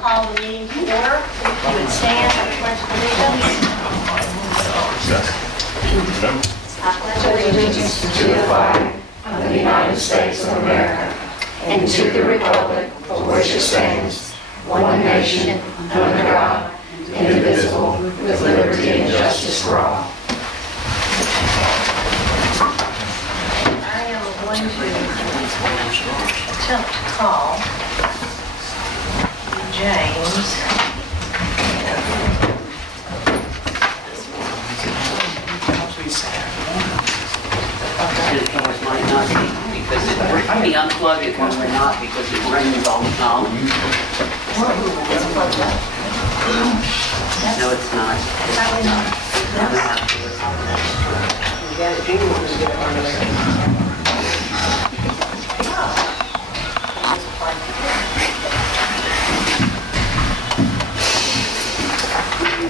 call the meeting to order. If you would stand for the pledge of allegiance. I pledge allegiance To the flag of the United States of America and to the republic for which it stands, one nation, under God, indivisible, with liberty and justice for all. I am going to attempt to call James. It might not be because we unplug it when we're not because it rings all the time. No, it's not. Probably not. You got it, June was good earlier.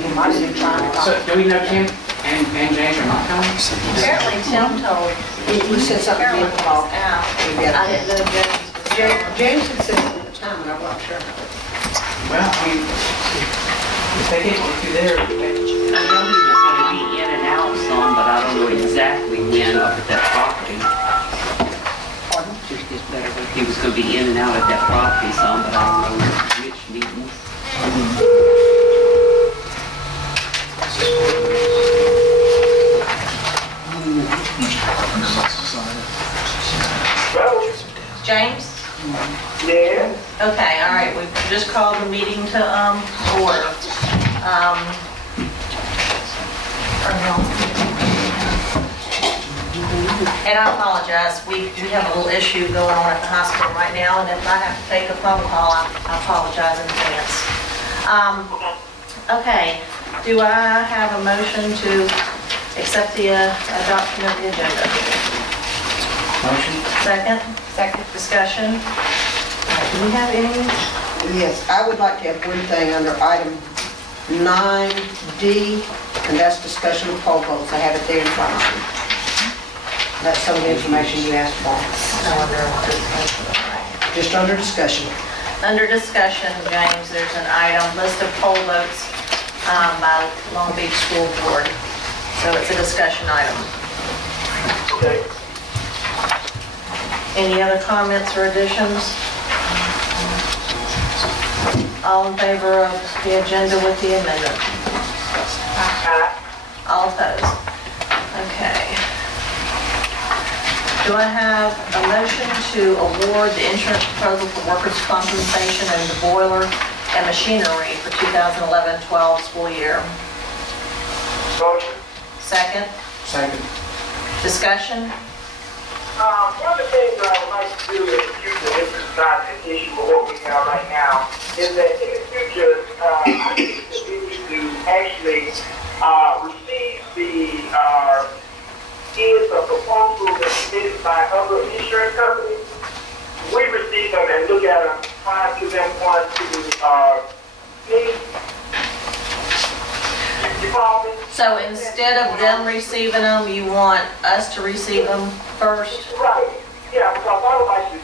You might have been trying to call. So, do we know Tim and James are not coming? Apparently Tim told He said something to me Carolyn about, was out. I didn't know James was out. James had said at the time, and I'm not sure. Well, I mean, if they get you through there, I know he was going to be in and out some, but I don't know exactly when up at that property. Pardon? It's better if he was going to be in and out at that property some, but I don't know which meetings. James? Yeah. Okay, all right, we've just called the meeting to order. And I apologize, we have a little issue going on at the hospital right now, and if I have to take a phone call, I apologize in advance. Okay, do I have a motion to accept the adoption of the agenda? motion? Second? Second. Discussion? Do we have any? Yes, I would like to have one thing under item 9D, and that's discussion of poll votes. I have it there in front of you. That's some of the information you asked for. Just under discussion. Under discussion, James, there's an item, list of poll votes by Long Beach School Board. So it's a discussion item. Okay. Any other comments or additions? All in favor of the agenda with the amendment? All opposed? Okay. Do I have a motion to award the insurance proposal for workers' compensation and the boiler and machinery for 2011-12 school year? Motion. Second? Second. Discussion? One of the things that I would like to do in the future, this is not an issue for what we have right now, is that in the future, I think that we need to actually receive the bids or proposals that are submitted by other insurance companies. We receive them and look at them, prior to them going to me. You follow me? So instead of them receiving them, you want us to receive them first? Right, yeah, because I would like to,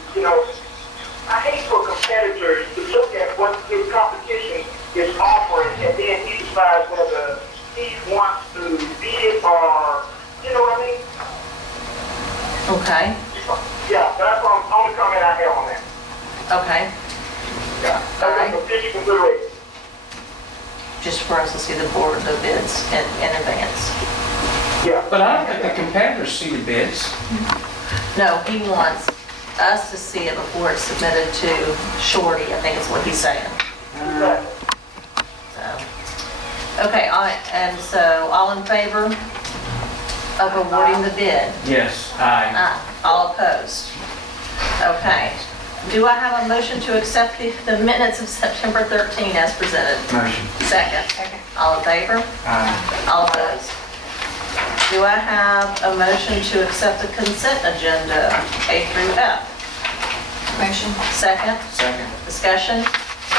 I hate for competitors to look at what his competition is offering and then he decides whether he wants to bid or, you know what I mean? Okay, Yeah, that's the only comment I have on that. okay. Yeah, that's a official consideration. Just for us to see the board, the bids in advance. Yeah. But I don't think the competitors see the bids. No, he wants us to see it before it's submitted to Shorty, I think is what he's saying. Exactly. So, okay, and so all in favor of awarding the bid? Yes, aye. All opposed? Okay. Do I have a motion to accept the minutes of September 13 as presented? Motion. Second. All in favor? Aye. All opposed? Do I have a motion to accept the consent agenda, A through F? Motion. Second. Second. Discussion?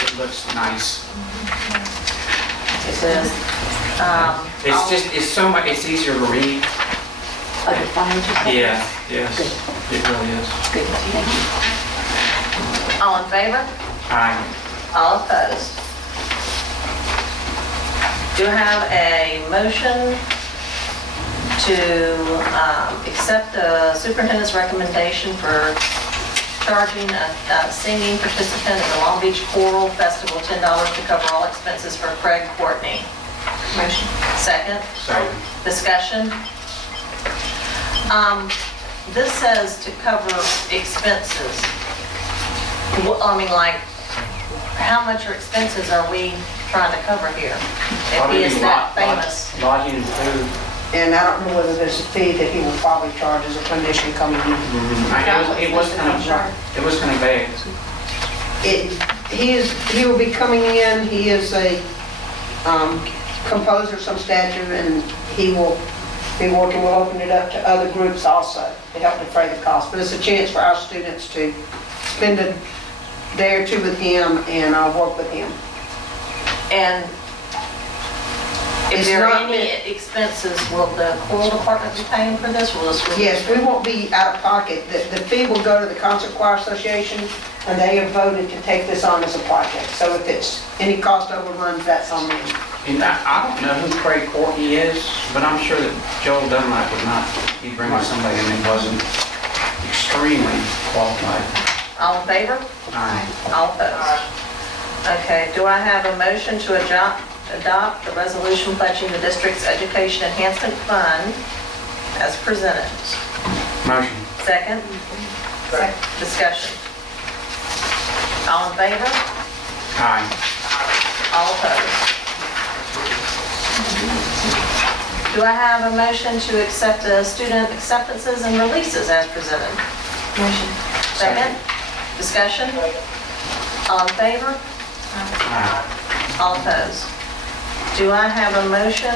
It looks nice. It says, It's just, it's so much, it's easier to read. Yeah, yes, it really is. all in favor? Aye. All opposed? Do I have a motion to accept the superintendent's recommendation for charging a singing participant in the Long Beach Choral Festival $10 to cover all expenses for Craig Courtney? Motion. Second? Second. Discussion? This says to cover expenses. I mean, like, how much are expenses are we trying to cover here? If he is that famous. Lodging and food. And I don't know whether there's a fee that he will probably charge as a clinician coming in. It was kind of vague. He will be coming in, he is a composer of some stature, and he will be working, we'll open it up to other groups also to help defray the cost. But it's a chance for our students to spend a day or two with him and work with him. And if It's there are not any meant- expenses, will the choral department be paying for this? Will this? Yes, we won't be out of pocket. The fee will go to the Concert Choir Association, and they have voted to take this on as a project. So if it's any cost overruns, that's on them. And I don't know who Craig Courtney is, but I'm sure that Joel Dunlap would not be bringing somebody in that wasn't extremely qualified. All in favor? Aye. All opposed? Okay, do I have a motion to adopt the resolution pledging the district's education enhancement fund as presented? Motion. Second? Discussion? All in favor? Aye. All opposed? Do I have a motion to accept the student acceptances and releases as presented? Motion. Second? Discussion? All in favor? Aye. All opposed? Do I have a motion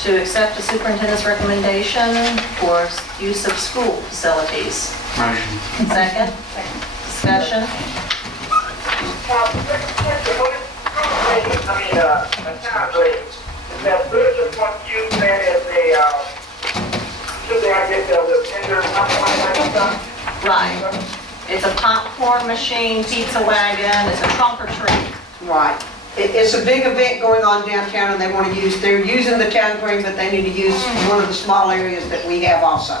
to accept the superintendent's recommendation for use of school facilities? Motion. Second? Discussion? That version what you said as should they have get the tender, something like that? Right. It's a popcorn machine, pizza wagon, it's a trunk or treat. Right. It's a big event going on downtown, and they're using the town green, but they need to use one of the small areas that we have also.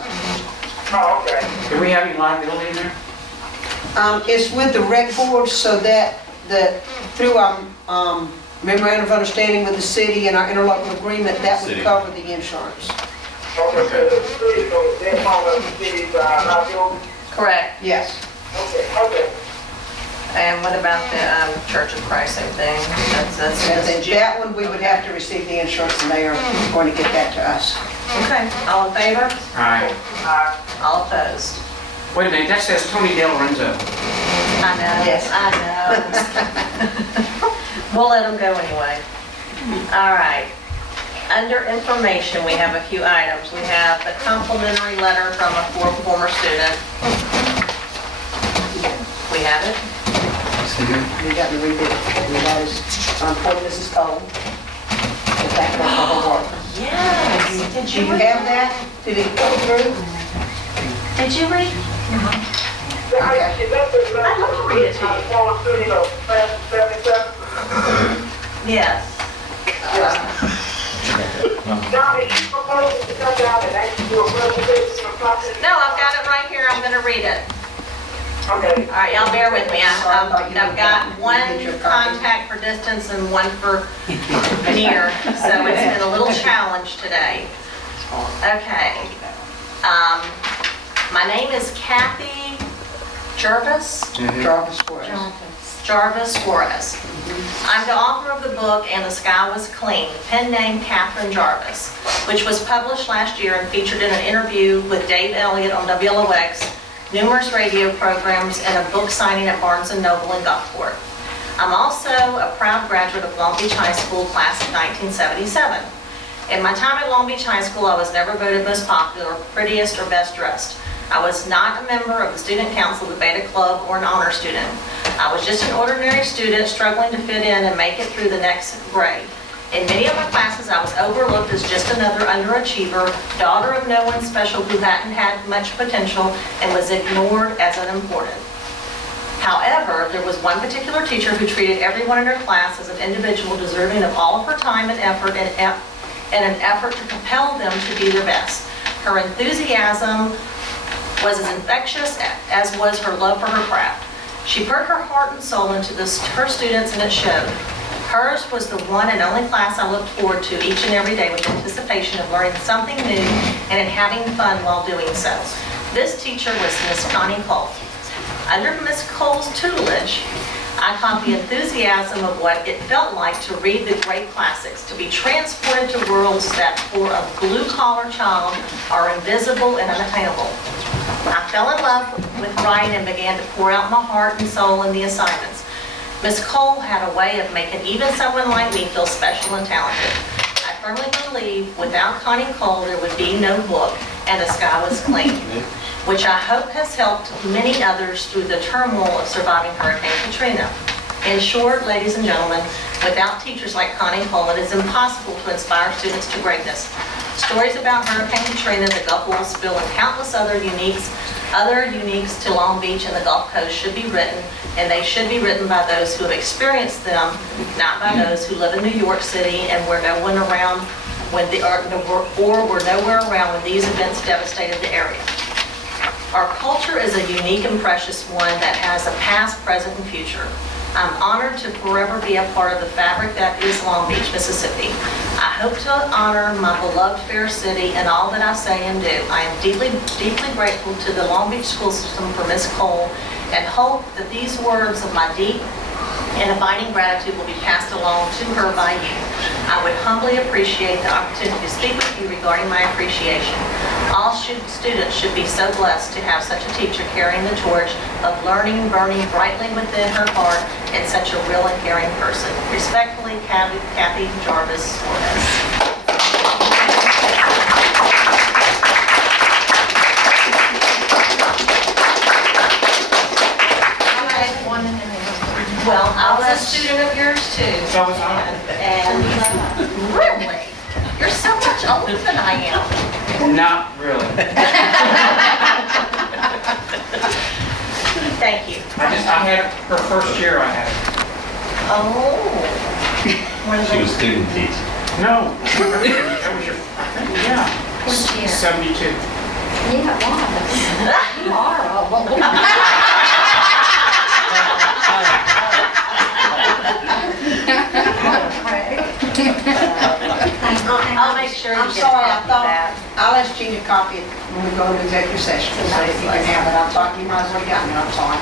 Oh, okay. Do we have any liability in there? It's with the rec board, so that through our memorandum of understanding with the city and our interlocal agreement, that would cover the insurance. Okay, so the city, so they call us the city's liability? Correct. Yes. Okay. And what about the Church of Christ, same thing? And then that one, we would have to receive the insurance, and they are going to get that to us. Okay, all in favor? Aye. All opposed? Wait a minute, that says Tony Del Renzo. I know. Yes. I know. We'll let them go anyway. All right. Under information, we have a few items. We have a complimentary letter from a former student. We have it? We got to read it. And that is for Mrs. Cole. To thank her for her work. Yes. Did Do you have that? Did it go through? Did you read? I'd love to read it to you. Yes. Now, is she proposing to come down and actually do a presentation or something? No, I've got it right here. I'm going to read it. Okay. All right, y'all bear with me. I've got one contact for distance and one for near, so it's been a little challenge today. Okay. My name is Kathy Jarvis. Jarvis Squares. Jarvis Suarez. I'm the author of the book And the Sky Was Clean, pen name Catherine Jarvis, which was published last year and featured in an interview with Dave Elliott on WLOX, numerous radio programs, and a book signing at Barnes & Noble in Gulfport. I'm also a proud graduate of Long Beach High School, class of 1977. In my time at Long Beach High School, I was never voted most popular, prettiest, or best dressed. I was not a member of the student council, the beta club, or an honor student. I was just an ordinary student struggling to fit in and make it through the next grade. In many of my classes, I was overlooked as just another underachiever, daughter of no one special who hadn't had much potential, and was ignored as unimportant. However, there was one particular teacher who treated everyone in her class as an individual deserving of all of her time and effort in an effort to propel them to do their best. Her enthusiasm was as infectious as was her love for her craft. She poured her heart and soul into her students, and it showed. Hers was the one and only class I looked forward to each and every day with anticipation of learning something new and in having fun while doing so. This teacher was Miss Connie Cole. Under Miss Cole's tutelage, I caught the enthusiasm of what it felt like to read the great classics, to be transported to worlds that for a blue-collar child are invisible and unattainable. I fell in love with writing and began to pour out my heart and soul in the assignments. Miss Cole had a way of making even someone like me feel special and talented. I firmly believe without Connie Cole there would be no book and the sky was clean, which I hope has helped many others through the turmoil of surviving Hurricane Katrina. In short, ladies and gentlemen, without teachers like Connie Cole, it is impossible to inspire students to greatness. Stories about Hurricane Katrina, the Gulf oil spill, and countless other uniques to Long Beach and the Gulf Coast should be written, and they should be written by those who have experienced them, not by those who live in New York City and were nowhere around when were nowhere around when these events devastated the area. Our culture is a unique and precious one that has a past, present, and future. I'm honored to forever be a part of the fabric that is Long Beach, Mississippi. I hope to honor my beloved fair city in all that I say and do. I am deeply, deeply grateful to the Long Beach school system for Miss Cole and hope that these words of my deep and abiding gratitude will be passed along to her by you. I would humbly appreciate the opportunity to speak with you regarding my appreciation. All students should be so blessed to have such a teacher carrying the torch of learning, burning brightly within her heart, and such a real and caring person. Respectfully, Kathy Jarvis Suarez. Well, I was a student of yours too. So was I. And really, you're so much older than I am. Not really. Thank you. I had her first year I had it. Oh. She was student teacher. No. That was your, yeah. Which year? 72. Yeah, it was. You are old. I'll make sure you I'm get a sorry, I copy of thought, that. I'll ask Gina to copy it when we go into executive session, so if you can have it. I'm sorry, you might as well got me, I'm sorry.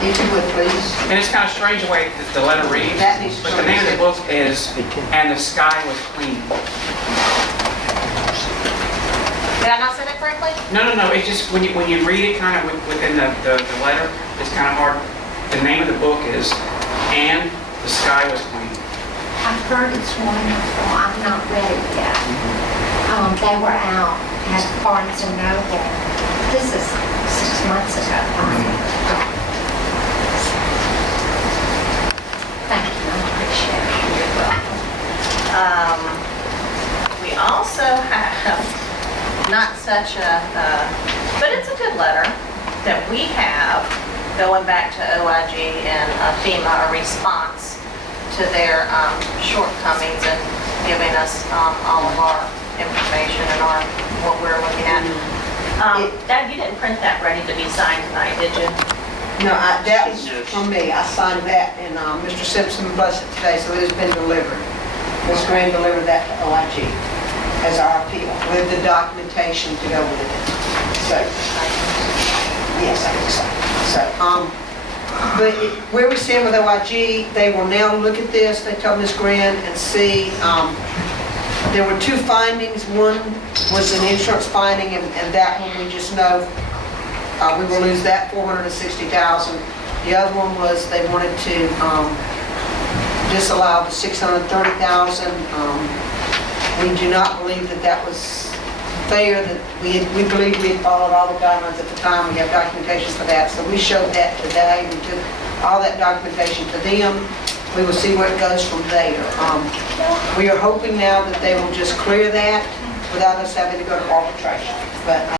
If you would, please. And it's kind of strange the way that the letter reads, That needs to but the name of the book is "And the Sky Was Clean." Did I not say that correctly? No. It's just when you read it kind of within the letter, it's kind of hard. The name of the book is "And the Sky Was Clean." I've heard it's wonderful. I'm not ready yet. They were out at Barnes and Noble. This is 6 months ago. Thank you. I appreciate it. You're welcome. We also have not such a, but it's a good letter that we have going back to OIG and FEMA, a response to their shortcomings and giving us all of our information and what we're looking at. Dad, you didn't print that ready to be signed tonight, did you? No, that was from me. I signed that, and Mr. Simpson blessed it today, so it has been delivered. Ms. Green delivered that to OIG as our appeal, with the documentation to go with it. So, yes, I think so. So, but where we stand with OIG, they will now look at this, they told Ms. Grant, and see, there were 2 findings. One was an insurance finding, and that one we just know we will lose that $460,000. The other one was they wanted to disallow the $630,000. We do not believe that was fair, that we believe we had followed all the guidelines at the time. We have documentation for that, so we showed that today. We took all that documentation to them. We will see where it goes from there. We are hoping now that they will just clear that without us having to go to arbitration. But